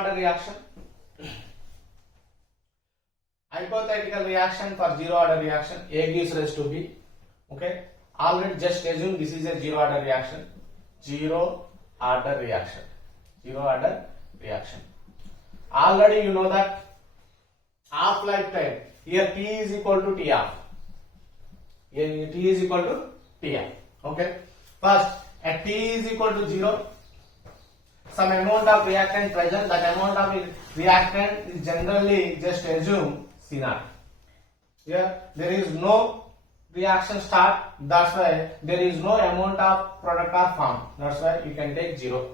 order reaction. Hypothetical reaction for zero order reaction. A gives rise to B. Okay. Already just assume this is a zero order reaction. Zero order reaction. Zero order reaction. Already you know that half-life time. Here T is equal to T half. Here T is equal to T half. Okay. First, at T is equal to 0, some amount of reactant present. That amount of reactant is generally just assume C0. Here there is no reaction start. That's why there is no amount of product or form. That's why you can take 0.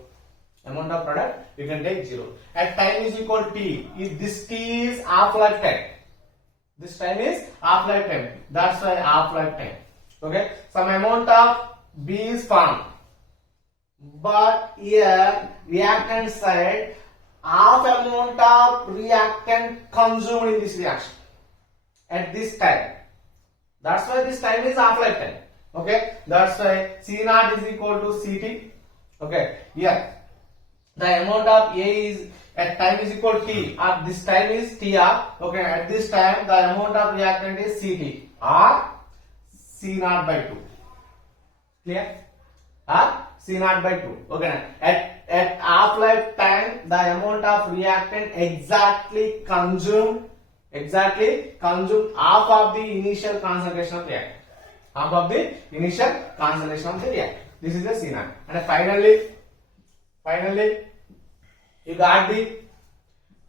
Amount of product you can take 0. At time is equal to T. If this T is half-life time. This time is half-life time. That's why half-life time. Okay. Some amount of B is formed. But here reactant side, half amount of reactant consumed in this reaction at this time. That's why this time is half-life time. Okay. That's why C0 is equal to Ct. Okay. Here the amount of A is at time is equal to T. At this time is Tr. Okay. At this time the amount of reactant is Ct or C0 by 2. Clear? C0 by 2. Okay. At half-life time, the amount of reactant exactly consumed half of the initial concentration of reactant. Half of the initial concentration of the reactant. This is the C0. And finally, you got the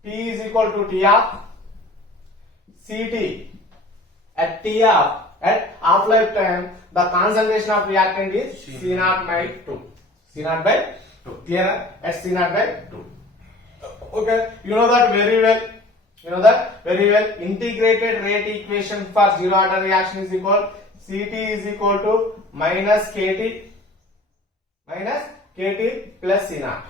T is equal to T half. Ct at T half. At half-life time, the concentration of reactant is C0 by 2. C0 by 2. Clear? At C0 by 2. Okay. You know that very well. Integrated rate equation for zero order reaction is equal Ct is equal to minus Kt plus C0.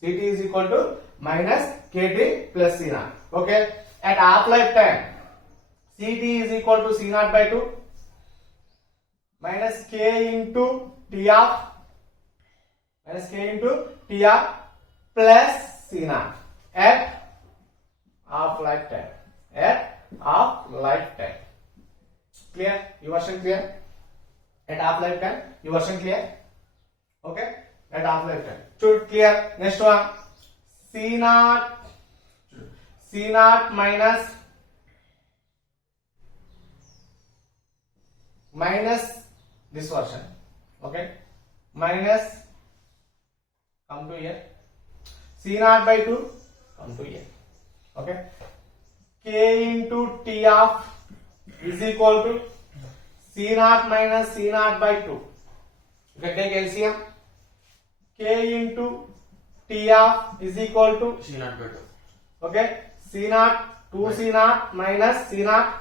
Ct is equal to minus Kt plus C0. Okay. At half-life time, Ct is equal to C0 by 2 minus K into T half plus C0 at half-life time. Clear? Your version clear? At half-life time, your version clear? Okay? At half-life time. Should clear? Next one. C0 minus this version. Okay? Minus, come to here. C0 by 2, come to here. Okay? K into T half is equal to C0 minus C0 by 2. You can take LCM. K into T half is equal to C0 by 2. Okay? C0, 2C0 minus C0.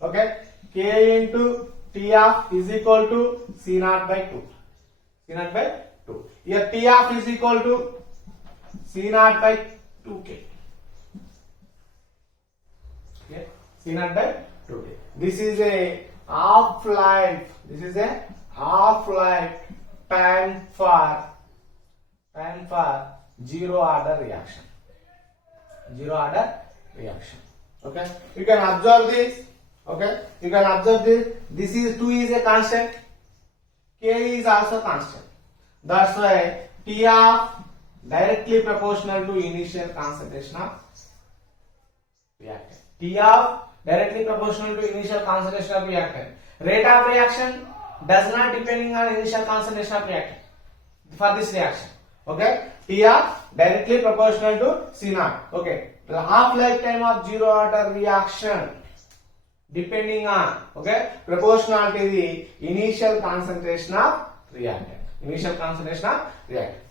Okay? K into T half is equal to C0 by 2. C0 by 2. Here T half is equal to C0 by 2K. Okay? C0 by 2K. This is a half-life. Time for zero order reaction. Okay? You can observe this. Okay? You can observe this. This is 2 is a constant. K is also constant. That's why T half directly proportional to initial concentration of reactant. T half directly proportional to initial concentration of reactant. Rate of reaction does not depending on initial concentration of reactant for this reaction. Okay? T half directly proportional to C0. Okay? The half-life time of zero order reaction depending on proportional to the initial concentration of reactant.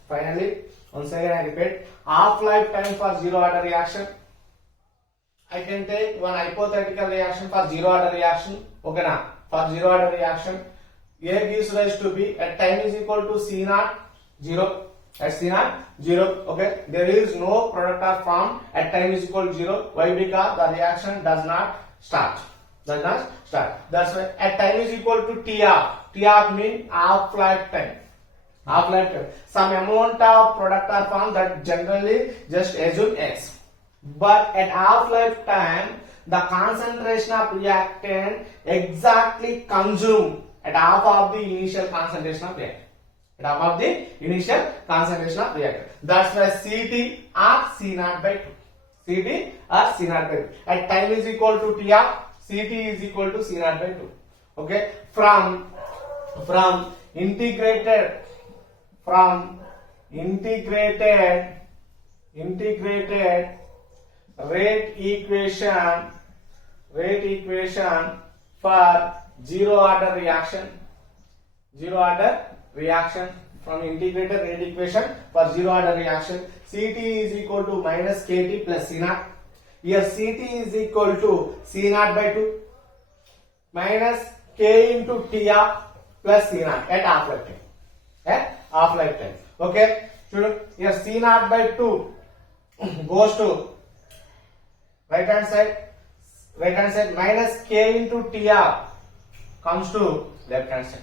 Finally, once again I repeat, half-life time for zero order reaction. I can take one hypothetical reaction for zero order reaction. Okay now, for zero order reaction, A gives rise to B at time is equal to C0 0. At C0 0. Okay, there is no product or form at time is equal to 0. Why? Because the reaction does not start. That's why at time is equal to T half. T half means half-life time. half lifetime. Some amount of product or form that generally just assume X. But at half lifetime, the concentration of reactant exactly consumed at half of the initial concentration of reactant. At half of the initial concentration of reactant. That's why Ct or C naught by 2. Ct or C naught by 2. At time is equal to T of Ct is equal to C naught by 2. Okay. From integrated rate equation for zero order reaction from integrated rate equation for zero order reaction, Ct is equal to minus Kt plus C naught. Here Ct is equal to C naught by 2 minus K into T of plus C naught at half lifetime. At half lifetime. Okay. Here C naught by 2 goes to right hand side minus K into T of comes to left hand side.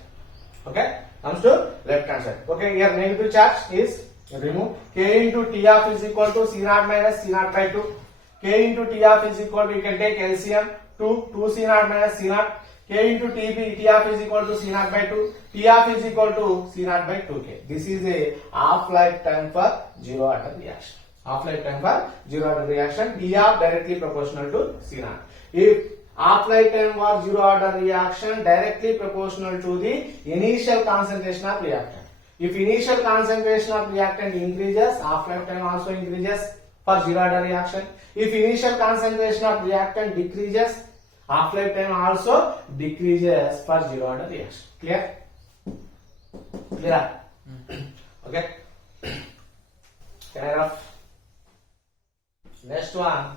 Okay. Comes to left hand side. Okay. Here negative charge is remove. K into T of is equal to C naught minus C naught by 2. K into T of is equal to, you can take LCM 2 C naught minus C naught. K into TB, T of is equal to C naught by 2. T of is equal to C naught by 2K. This is a half lifetime for zero order reaction. Half lifetime for zero order reaction. D of directly proportional to C naught. If half lifetime for zero order reaction directly proportional to the initial concentration of reactant. If initial concentration of reactant increases, half lifetime also increases for zero order reaction. If initial concentration of reactant decreases, half lifetime also decreases for zero order reaction. Clear? Clear? Okay. Fair enough. Next one.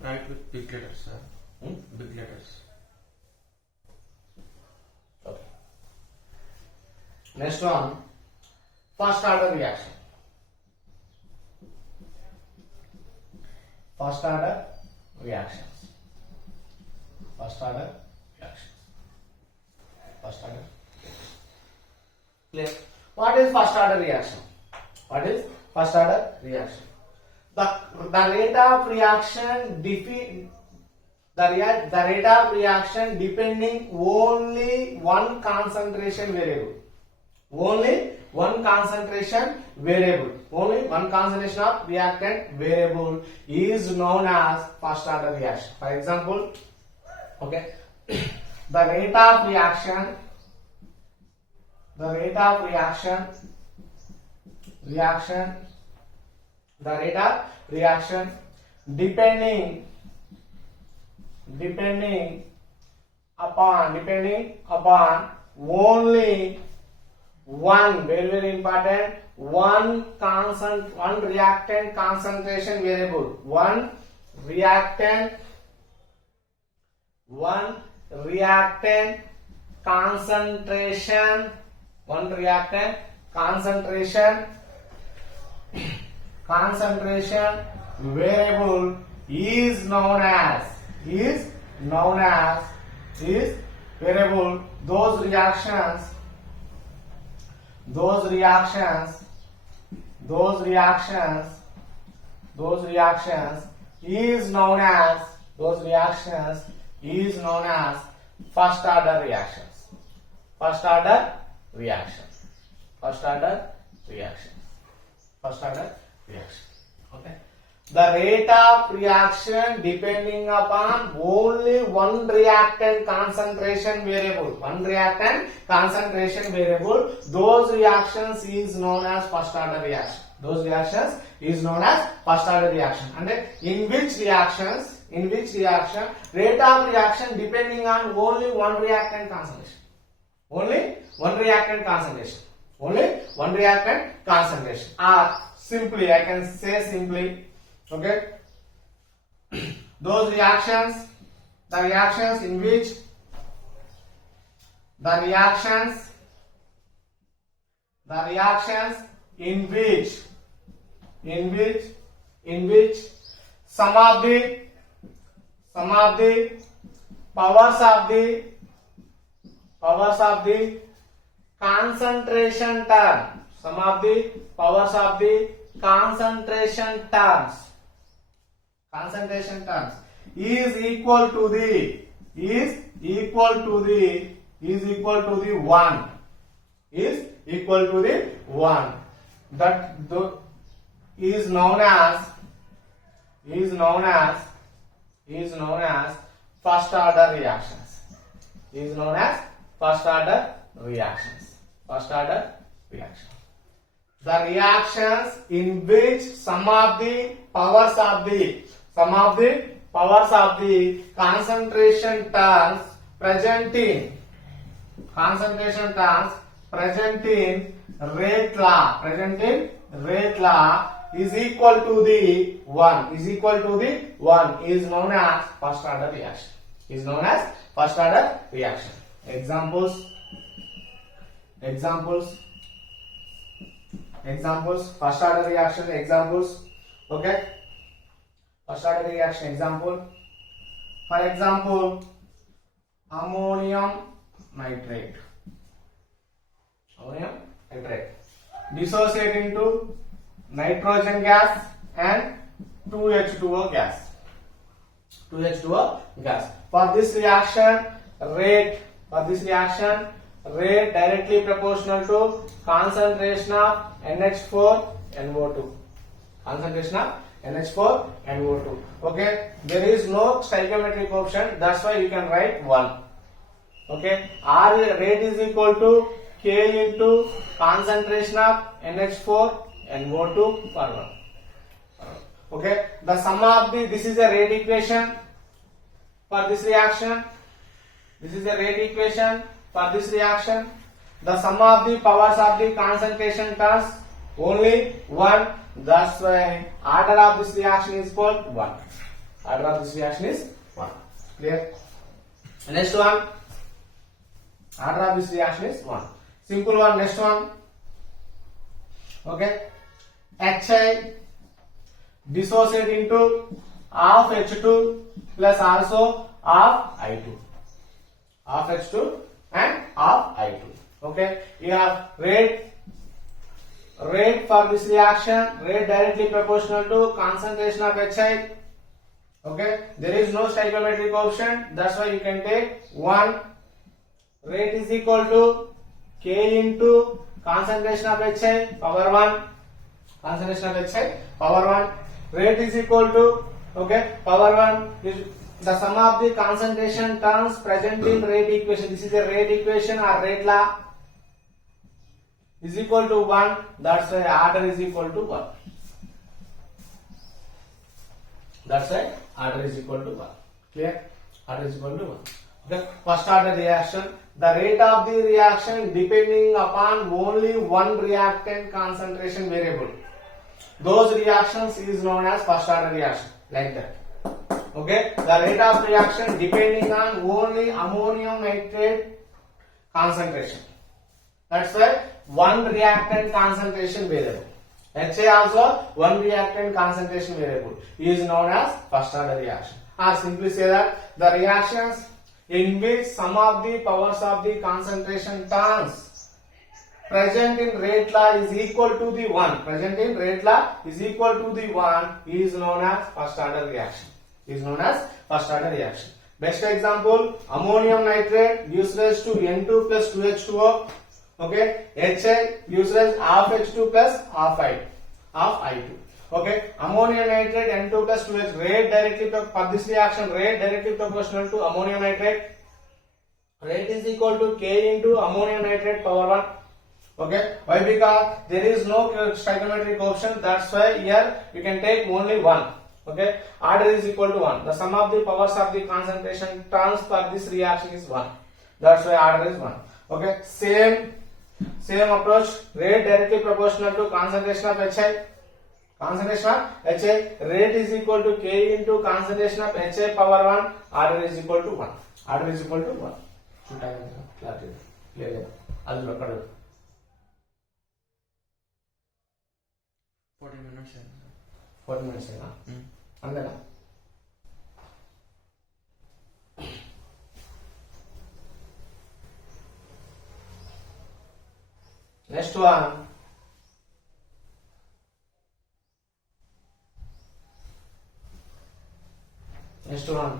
Write with big letters, sir. Big letters. Okay. Next one. First order reaction. First order reactions. First order reactions. First order reactions. Clear? What is first order reaction? What is first order reaction? The rate of reaction the rate of reaction depending only one concentration variable. Only one concentration variable. Only one concentration of reactant variable is known as first order reaction. For example, okay, the rate of reaction depending upon only one, very very important, one reactant concentration variable. One reactant concentration variable is known as variable. Those reactions is known as first order reactions. First order reaction. Okay. The rate of reaction depending upon only one reactant concentration variable. Those reactions is known as first order reaction. And in which reaction rate of reaction depending on only one reactant concentration. Only one reactant concentration. Or simply, I can say simply, okay, those reactions, the reactions in which some of the powers of the concentration term. Sum of the powers of the concentration terms. Concentration terms is equal to the 1. Is equal to the 1. That is known as first order reactions. Is known as first order reactions. First order reaction. The reactions in which some of the powers of the concentration terms present in rate law is equal to the 1 is known as first order reaction. Is known as first order reaction. Examples. First order reaction examples. Okay. First order reaction example. For example, ammonium nitrate dissociate into nitrogen gas and 2H2O gas. For this reaction, rate directly proportional to concentration of NH4 NO2. Okay, there is no stoichiometric coefficient, that's why you can write 1. Okay, R rate is equal to K into concentration of NH4 NO2 per 1. Okay, the sum of this is a rate equation for this reaction. The sum of the powers of the concentration terms only 1. That's why order of this reaction is called 1. Clear? Next one. Order of this reaction is 1. Simple one. Next one. Okay. HI dissociate into half H2 plus also half I2. Half H2 and half I2. Okay. You have rate for this reaction, rate directly proportional to concentration of HI. Okay. There is no stoichiometric coefficient. That's why you can take 1. Rate is equal to K into concentration of HI power 1. Rate is equal to power 1 is the sum of the concentration terms present in rate equation. This is a rate equation or rate law is equal to 1. That's why order is equal to 1. Clear? Order is equal to 1. The first order reaction. The rate of the reaction depending upon only one reactant concentration variable. Those reactions is known as first order reaction. Like that. Okay. The rate of reaction depending on only ammonium nitrate concentration. That's why one reactant concentration variable. HA also one reactant concentration variable is known as first order reaction. Or simply say that the reactions in which some of the powers of the concentration terms present in rate law is equal to the 1. Is known as first order reaction. Best example, ammonium nitrate gives rise to N2 plus 2H2O. Okay, HI gives rise half H2 plus half I2. Okay, ammonium nitrate N2 plus 2H rate directly for this reaction, rate directly proportional to ammonium nitrate. Rate is equal to K into ammonium nitrate power 1. Okay, why? Because there is no stoichiometric coefficient. That's why here you can take only 1. Okay, order is equal to 1. The sum of the powers of the concentration terms for this reaction is 1. That's why order is 1. Okay, same approach. Rate directly proportional to concentration of HI. Rate is equal to K into concentration of HI power 1. Order is equal to 1. Clear? 40 minutes. 40 minutes. Andena. Next one. Next one.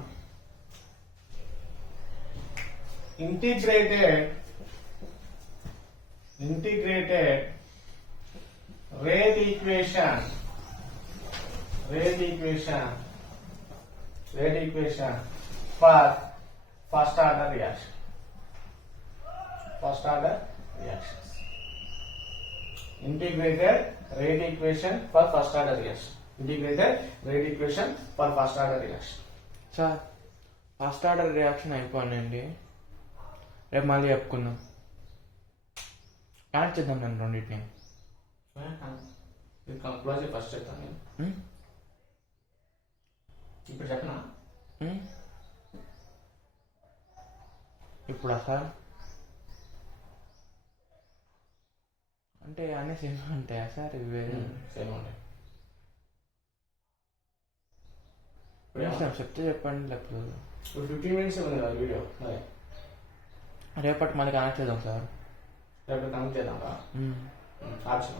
Integrated rate equation for first order reaction. Integrated rate equation for first order reaction. Sir first order reaction అయిపోయిందండి, రేపు మళ్ళీ చెప్పుకుందాం. Connect చేద్దాం నేను రెండింటిని. Close first చెప్తాను నేను. ఇప్పుడు చెప్పనా? ఇప్పుడా సార్? అంటే అన్నీ సేమ్ ఉంటాయా సార్? ఇవి సేమ్ ఉంటాయి. చెప్తే చెప్పండి, లేకపోతే ఇప్పుడు 15 minutes ఉంది కదా వీడియో. మరి రేపటి మళ్ళీ కనెక్ట్ చేద్దాం సార్. రేపు కనెక్ట్ చేద్దాం. ఆప్షన్